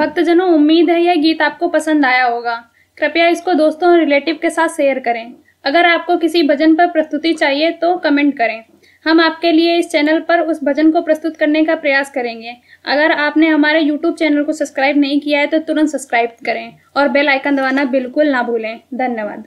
भक्तजनों, उम्मीद है यह गीत आपको पसंद आया होगा। कृपया इसको दोस्तों और रिलेटिव के साथ शेयर करें। अगर आपको किसी भजन पर प्रस्तुति चाहिए तो कमेंट करें। हम आपके लिए इस चैनल पर उस भजन को प्रस्तुत करने का प्रयास करेंगे। अगर आपने हमारे YouTube चैनल को सब्सक्राइब नहीं किया है तो तुरंत सब्सक्राइब करें और बेल आइकन दबाना बिल्कुल ना भूलें। धन्यवाद।